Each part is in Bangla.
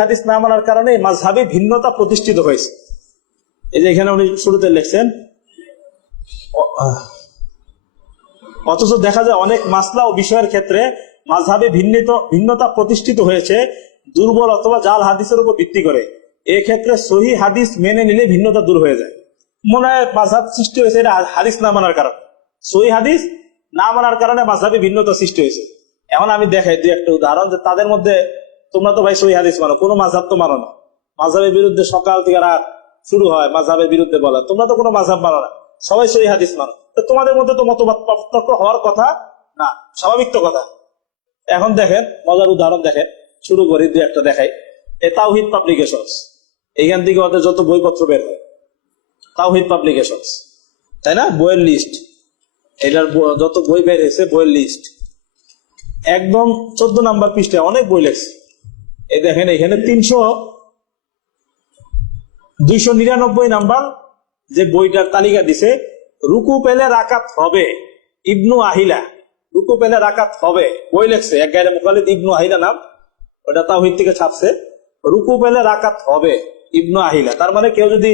হাদিস না মানার কারণে ভিন্নতা প্রতিষ্ঠিত হয়েছে। এই যে এখানে উনি শুরুতে লিখছেন অথচ দেখা যায় অনেক মাসলা ও বিষয়ের ক্ষেত্রে মাঝহাবি ভিন্নিত, ভিন্নতা প্রতিষ্ঠিত হয়েছে, দুর্বল অথবা জাল হাদিসের উপর ভিত্তি করে। এক্ষেত্রে সহি হাদিস মেনে নিলে ভিন্নতা দূর হয়ে যায়। মনে হয় মাঝহাব সৃষ্টি হয়েছে, এটা হাদিস না মানার কারণে। সহি হাদিস না মানার কারণে মাঝহাবি ভিন্নতা সৃষ্টি হয়েছে। এখন আমি দেখাই দুই একটা উদাহরণ যে তাদের মধ্যে, তোমরা তো ভাই সহি হাদিস মানো, কোনো মাঝহাব তো মানো না। মাঝহাবের বিরুদ্ধে সকাল থেকে রাত শুরু হয়, মাঝহাবের বিরুদ্ধে বলা। তোমরা তো কোনো মাঝহাব মানো না। সবাই সহি হাদিস মানো। তোমাদের মধ্যে তো মতবাদ পার্থক্য হওয়ার কথা না, স্বাভাবিক তো কথা। এখন দেখেন, মজার উদাহরণ দেখেন, শুরু করি, দুই একটা দেখাই। এ তাওহিদ পাবলিকেশন এইখান থেকে ওদের যত বইপত্র বের হয়, তাওহিদ পাবলিকেশন তাই না? বইয়ের লিস্ট এটার যত বই বের হয়েছে, বইয়ের লিস্ট একদম চোদ্দ নাম্বার পৃষ্ঠায় অনেক বই লেখছে। এই দেখেন, এখানে তিনশো দুইশো নিরানব্বই নাম্বার যে বইটার তালিকা দিছে, রুকু পেলে রাকাত হবে। ইবনু আহিলা, রুকু পেলে রাকাত হবে। বই লেখছে, এক গায়ে মুখালিদ ইবনু আহিলা নাম, ওটা তাওহিদ থেকে ছাপছে। রুকু পেলে রাকাত হবে, ইবনু আহিলা। তার মানে কেউ যদি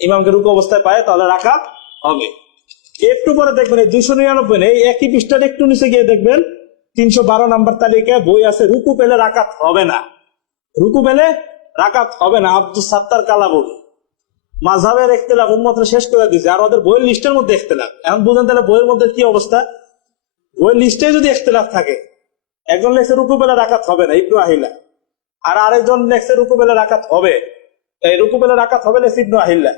ইমামকে রুকু অবস্থায় পায়, তাহলে রাকাত হবে। একটু পরে দেখবেন, এই দুইশো নিরানব্বই নেই একই পৃষ্ঠার একটু নিচে গিয়ে দেখবেন, তিনশো বারো নাম্বার তালিকায় বই আছে, রুকু পেলে রাকাত হবে না। রুকু পেলে রাকাত হবে না আব্দুল সাত্তার কালাবুল। মাঝাবের ইখতিলাফ উন্মতরা শেষ করে দিয়েছে আর ওদের বইয়ের লিস্টের মধ্যে ইখতিলাফ। এখন বুঝেন তাহলে বইয়ের মধ্যে কি অবস্থা? বইয়ের লিস্টে যদি ইখতিলাফ থাকে, একজন লেখছে রুকু বেলা রাকাত হবে না, ইবনু আহিলা আর আরেকজন লেখছে রুকু বেলা রাকাত হবে, এই রুকু বেলা রাকাত হবে লেখছে ইবনু আহিল্লা।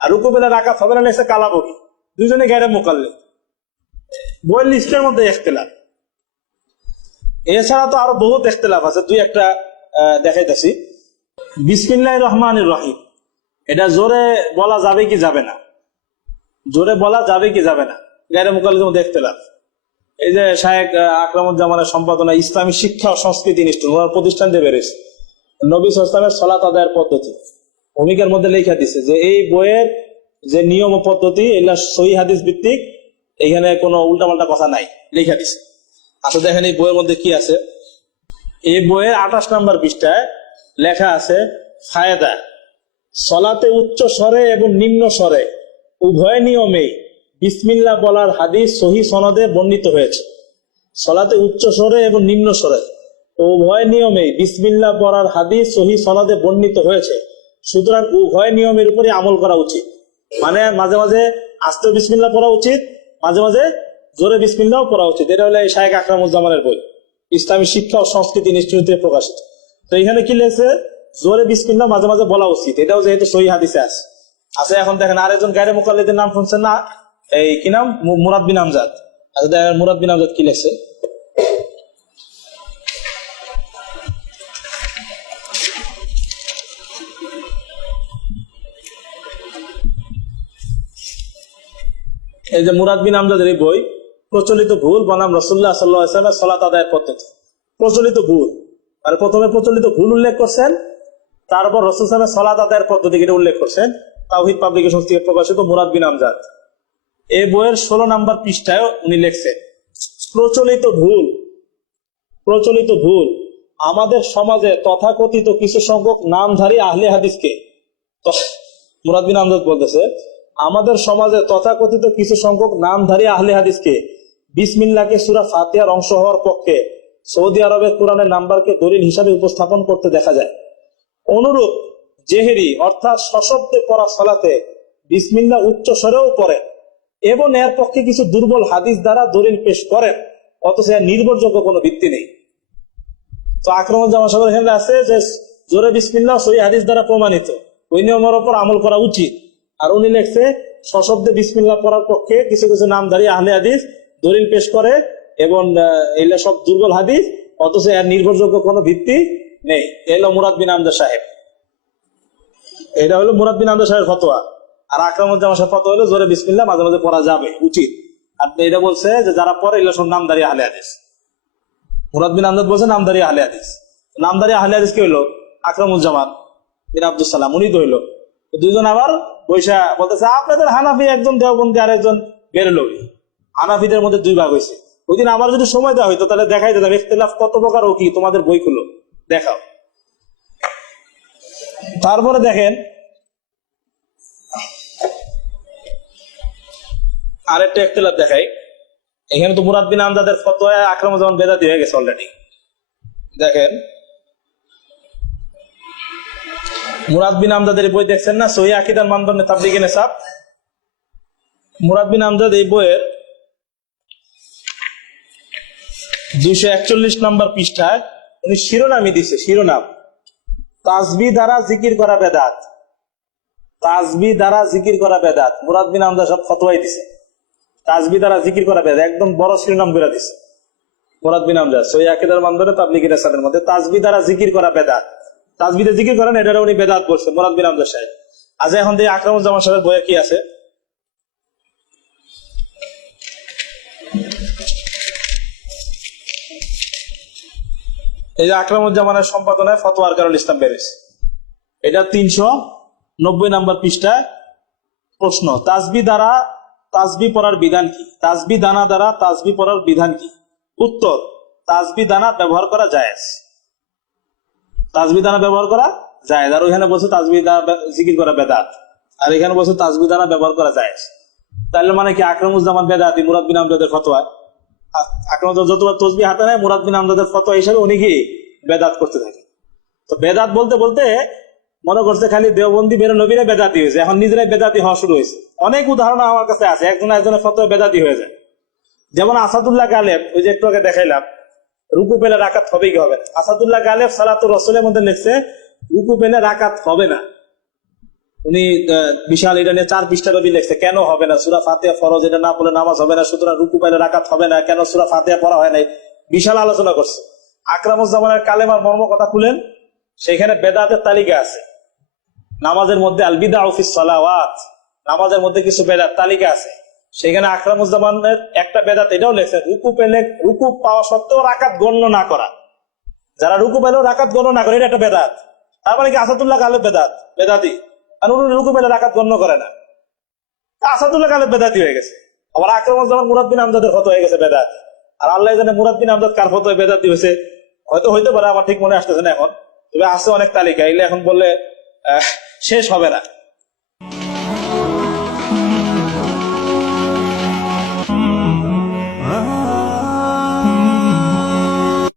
আর রুকু বেলা রাকাত হবে না লেখছে কালাবগি দুজনে গায়ে মোকাল্লে। বইয়ের লিস্টের মধ্যে ইখতিলাফ। এছাড়া তো আরও বহুত ইখতিলাফ আছে, দুই একটা দেখাইতেছি। বিসমিল্লাহ রহমান রহিম। এটা জোরে বলা যাবে কি যাবে না? জোরে বলা যাবে কি যাবে না? গায়ের মোকাল্লিদের দেখতে ইখতিলাফ এই যে শায়েক আকরামুজ্জামানের সম্পাদনা ইসলামী শিক্ষা ও সংস্কৃতি নিষ্ঠুর ওনার প্রতিষ্ঠান দিয়ে নবী ইসলামের সলাত আদায়ের পদ্ধতি। ভূমিকার মধ্যে লেখা দিছে যে, এই বইয়ের যে নিয়ম ও পদ্ধতি, এগুলা সহি হাদিস ভিত্তিক, এখানে কোনো উল্টাপাল্টা কথা নাই, লেখা দিছে। আচ্ছা দেখেন এই বইয়ের মধ্যে কি আছে? এই বইয়ের আঠাশ নম্বর পৃষ্ঠায় লেখা আছে, ফায়দা। সলাতে উচ্চ স্বরে এবং নিম্ন স্বরে। উভয় নিয়মেই বিসমিল্লাহ বলার হাদিস সহি সনদে বর্ণিত হয়েছে। সলাতে উচ্চ স্বরে এবং নিম্ন স্বরে। উভয় নিয়মে বিসমিল্লাহ পড়ার হাদিস সহি সনদে বর্ণিত হয়েছে। সুতরাং উভয় নিয়মের উপরে আমল করা উচিত। মানে মাঝে মাঝে আস্তে বিসমিল্লাহ পড়া উচিত, মাঝে মাঝে জোরে বিসমিল্লাহ পড়া উচিত। এটা হলো শাহেক আকরামুজ্জামানের বই। ইসলামী শিক্ষা ও সংস্কৃতি নিশ্চিত প্রকাশিত। তো এখানে কি লেগেছে জোরে বিসমিল্লাহ মাঝে মাঝে বলা উচিত। এটাও যেহেতু সহি হাদিসে আছে। আচ্ছা এখন দেখেন আরেকজন গায়ের মোকাল্লিদের নাম শুনছেন না? এই কি নাম? মু- মুরাদ বিন আমজাদ। আচ্ছা দেখেন বিন আমজাদ কি লেখছে? এই যে মুরাদ বিন আমজাদের এই বই, প্রচলিত ভুল বনাম রসুল্লাহ সাল্লাহ সলাত আদায়ের পদ্ধতি। প্রচলিত ভুল। আর প্রথমে প্রচলিত ভুল উল্লেখ করছেন তারপর রসুল সাহেবের সলাত আদায়ের পদ্ধতি এটা উল্লেখ করছেন, তাওহিদ পাবলিকেশন থেকে প্রকাশিত মুরাদ বিন আমজাদ। এই বইয়ের ষোলো নাম্বার পৃষ্ঠায় উনি লিখছেন, প্রচলিত ভুল প্রচলিত ভুল, আমাদের সমাজে তথাকথিত কিছু সংখ্যক নামধারী আহলে হাদিসকে মুরাদ বিন আমজাদ বলতেছে, আমাদের সমাজে তথাকথিত কিছু সংখ্যক নামধারী আহলে হাদিসকে বিসমিল্লাকে সুরা ফাতিয়ার অংশ হওয়ার পক্ষে সৌদি আরবের কোরআনের নাম্বারকে দলিল হিসাবে উপস্থাপন করতে দেখা যায়। অনুরূপ জেহেরি অর্থাৎ সশব্দে পড়া সালাতে বিসমিল্লা উচ্চ স্বরেও পড়েন এবং এর পক্ষে কিছু দুর্বল হাদিস দ্বারা দলিল পেশ করেন, অথচ এর নির্ভরযোগ্য কোনো ভিত্তি নেই। তো আক্রমণ জামা এখানে আছে যে জোরে বিসমিল্লা সই হাদিস দ্বারা প্রমাণিত। ওই নিয়মের ওপর আমল করা উচিত। আর উনি লেখছে, সশব্দে বিসমিল্লা পড়ার পক্ষে কিছু কিছু নাম দাঁড়িয়ে আহলে হাদিস দলিল পেশ করে এবং এগুলা সব দুর্বল হাদিস, অথচ এর নির্ভরযোগ্য কোনো ভিত্তি নেই। এলো মুরাদ বিন আমদার সাহেব। এটা হলো মুরাদ বিন আমদার সাহেবের ফতোয়া। আর আকরামুজ্জামান সাহেব ফতোয়া হলো জোরে বিসমিল্লা মাঝে মাঝে পড়া যাবে উচিত। আর এটা বলছে যে যারা পরে এগুলো সব নামদারি আহলে হাদিস। মুরাদ বিন আমদাদ বলছে নামদারি আহলে হাদিস। নামদারি আহলে হাদিস কি হইল? আকরামুজ্জামান বিন আব্দুল সালাম উনি তো হইল। দুজন আবার বৈশা বলতেছে আপনাদের হানাফি একজন দেওবন্দি আর একজন বেরোলই হানাফিদের মধ্যে দুই ভাগ হয়েছে ওই দিন আমার যদি সময় দেওয়া হইতো তাহলে দেখাই দিতাম ইখতিলাফ কত প্রকার ও কি তোমাদের বই খুলো। দেখাও। তারপরে দেখেন, আরেকটা ইখতিলাফ দেখাই। এখানে তো মুরাদ বিন আমদাদের ফতোয়া আকরাম যেমন বেদাতি হয়ে গেছে অলরেডি দেখেন, মুরাদ বিন আমদাদের বই দেখছেন না? সহি আকিদার মানদণ্ডে তাবলিগে নেসাব মুরাদ বিন আমদাদ এই বইয়ের দুইশো একচল্লিশ নম্বর পৃষ্ঠায় উনি শিরোনামই দিছে, শিরোনাম। তাজবি দ্বারা জিকির করা বেদাত। তাজবি দ্বারা জিকির করা বেদাত। মুরাদ বিন আমদাদ সব ফতোয়াই দিছে। তাজবি দ্বারা জিকির করা বেদাত। একদম বড় শিরোনাম করে দিছে। মুরাদ বিন আমদাদ সহি আকিদার মানদণ্ডে তাবলিগের নেসাবের মধ্যে তাজবি দ্বারা জিকির করা বেদাত। তাজবিদে জিকির করেন এটা উনি বেদাত করছে, মুরাদ বিন আমদাদ সাহেব। আজ এখন দিয়ে আকরামুজ্জামান সাহেবের বইয়ে কি আছে? এই যে আকরামুজ্জামানের সম্পাদনায় ফতোয়ার কারণ ইসলাম বেরেছে। এটা তিনশো নব্বই নাম্বার পৃষ্ঠায় প্রশ্ন, তাজবি দ্বারা তাজবি পড়ার বিধান কি? তাজবি দানা দ্বারা তাজবি পড়ার বিধান কি? উত্তর, তাজবি দানা ব্যবহার করা যায় তাজবি দানা ব্যবহার করা যায় আর ওইখানে বলছে তাজবি দানা জিকির করা বেদাত। আর এখানে বলছে তাজবি দানা ব্যবহার করা যায় তাহলে মানে কি আকরামুজ্জামান বেদাতি মুরাদ বিন আমদাদের ফতোয়া? আকরামুজ্জামান যতবার তসবি হাতে নেয়, মুরাদ বিন আমদাদের ফতোয়া হিসেবে উনি কি বেদাত করতে থাকে? তো বেদাত বলতে বলতে মনে করছে খালি দেওবন্দি বেরো নবীরা বেদাতি হয়েছে, এখন নিজেরাই বেদাতি হওয়া শুরু হয়েছে। অনেক উদাহরণ আমার কাছে আছে, একজন একজনের ফতোয়া বেদাতি হয়ে যায়। যেমন আসাদুল্লাহ গালেব, ওই যে একটু আগে দেখাইলাম, রুকু পেলে রাকাত হবেই হবে আসাদুল্লাহ গালেব সালাতুর রসুলের মধ্যে লিখছে, রুকু পেলে রাকাত হবে না। উনি বিশাল এটা নিয়ে চার পৃষ্ঠা রবি লিখছে, কেন হবে না? সুরা ফাতিয়া ফরজ, এটা না পড়লে নামাজ হবে না, সুতরাং রুকু পেলে রাকাত হবে না, কেন সুরা ফাতিয়া পড়া হয় নাই? বিশাল আলোচনা করছে। আকরামুজ্জামানের কালেমার মর্ম কথা খুলেন, সেখানে বেদাতের তালিকা আছে। নামাজের মধ্যে আলবিদা অফিস সালাওয়াত, নামাজের মধ্যে কিছু বেদাত তালিকা আছে। সেখানে আকরামুজ্জামানের একটা বেদাত এটাও লেখছে, রুকু পেলে, রুকু পাওয়া সত্ত্বেও রাকাত গণ্য না করা। যারা রুকু পেলেও রাকাত গণ্য না করে, এটা একটা বেদাত। তার মানে কি আসাদুল্লাহ গালেব বেদাত? বেদাতি করে না। কালে বেদাতি হয়ে গেছে। আবার হয়ে গেছে বেদাত। আর আল্লাহ হয়েছে। হয়তো, হইতে পারে, আমার ঠিক মনে আসতেছে না এখন। তবে আছে অনেক তালিকা। এগুলো এখন বললে শেষ হবে না।